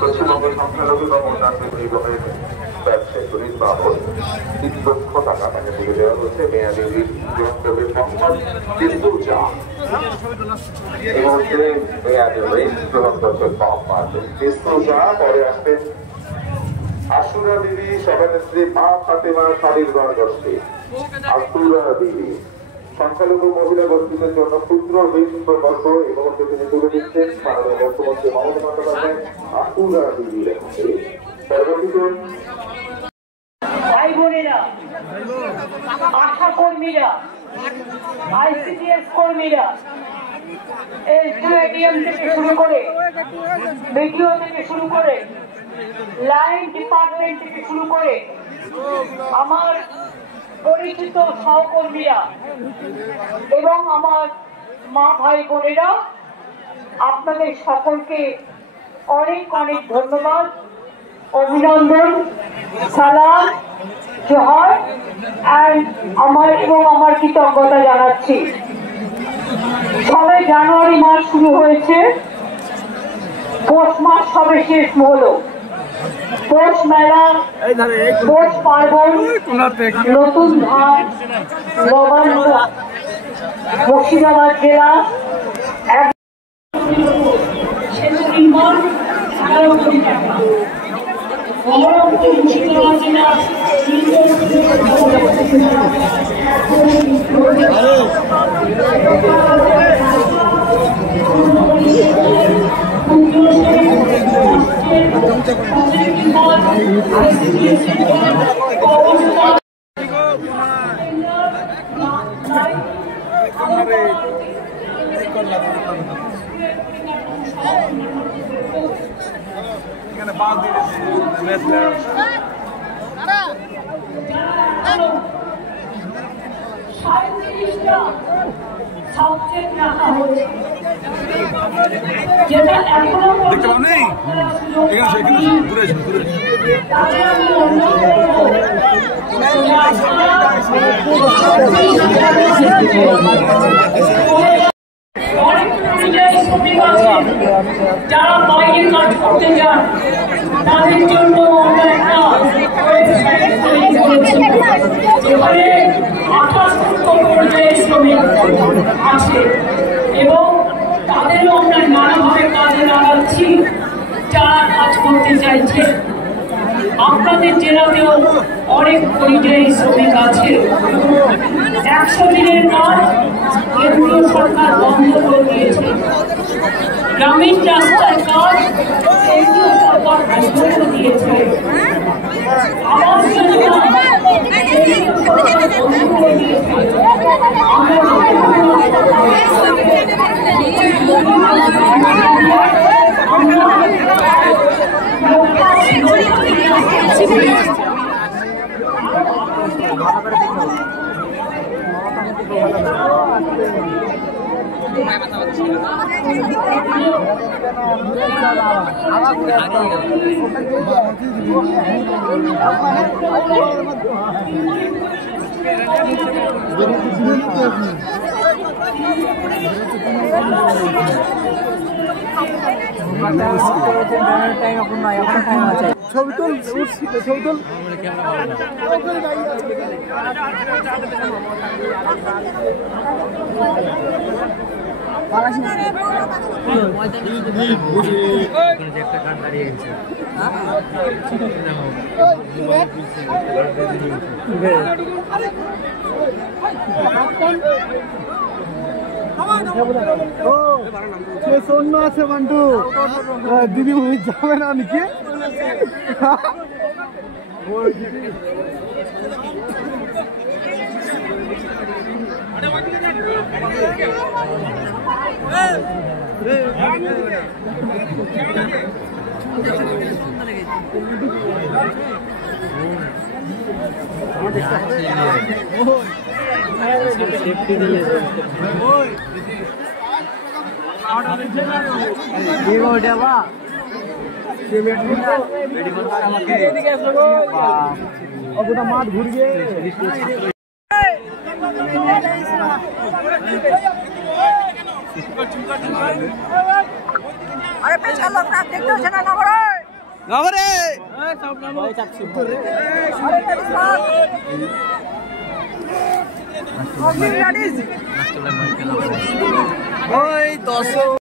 পশ্চিমবঙ্গের সংখ্যালঘু এবং অন্যান্য পরিবহনের ব্যবসায়ী শরীর বাবদ ৩ লক্ষ টাকা তাকে দিয়ে দেওয়া হচ্ছে। মেয়াদি পরে আসবেন আশুরা বিবি, সভানেত্রী মা ফাতেমা শাড়ির গোষ্ঠী আশুরা বিবি। সংখ্যালঘু মহিলা গোষ্ঠীদের জন্য ক্ষুদ্র ঋণ প্রকল্প এবং তিনি তুলে দিচ্ছেন মাননীয় মুখ্যমন্ত্রী মমতা বন্দ্যোপাধ্যায় আশুরা বিবি। পরবর্তীতে ভাই বোনেরা, আশা কর্মীরা, আইসিডিএস কর্মীরা, এডিএম থেকে শুরু করে বিডিও থেকে শুরু করে লাইন ডিপার্টমেন্ট থেকে শুরু করে আমার পরিচিত সহকর্মীরা এবং আমার মা ভাই বোনেরা, আপনাদের সকলকে অনেক অনেক ধন্যবাদ, অভিনন্দন, সালাম, জোহার আমার কৃতজ্ঞতা জানাচ্ছি। সবে জানুয়ারি মাস শুরু হয়েছে, পৌষ মাস সবে শেষ হলো। পৌষ মেলা, পৌষ পার্বণ, নতুন ধান, নবান্ন, মুর্শিদাবাদ জেলা দেখতে পাও নেই দূরে যারা বাইরে কাজ করতে যান তাদের জন্য আমরা একটা যেখানে 28 পর্যায়ে শ্রমিক আছে এবং তাদেরও আমরা নানাভাবে কাজে লাগাচ্ছি যারা কাজ করতে চাইছে। আপনাদের জেলাতেও অনেক পরিযায়ী শ্রমিক আছে। 100 দিনের কাজ কেন্দ্রীয় সরকার বন্ধ করে দিয়েছে। গ্রামীণ রাস্তার কাজ কেন্দ্রীয় সরকার বন্ধ করে দিয়েছে। আবাস যোজনা কেন্দ্রীয় সরকার বন্ধ করে দিয়েছে। ছবি তুল, ছবি তুল। একটা কার্ড দাঁড়িয়ে গেছে। শূন্য আছে মান্টু, দিদি যাবে না নাকি? মাঠ ঘুরবে আরে পেছার লোক না দেখতে হচ্ছে না নগরে নগরে আরে ওই 10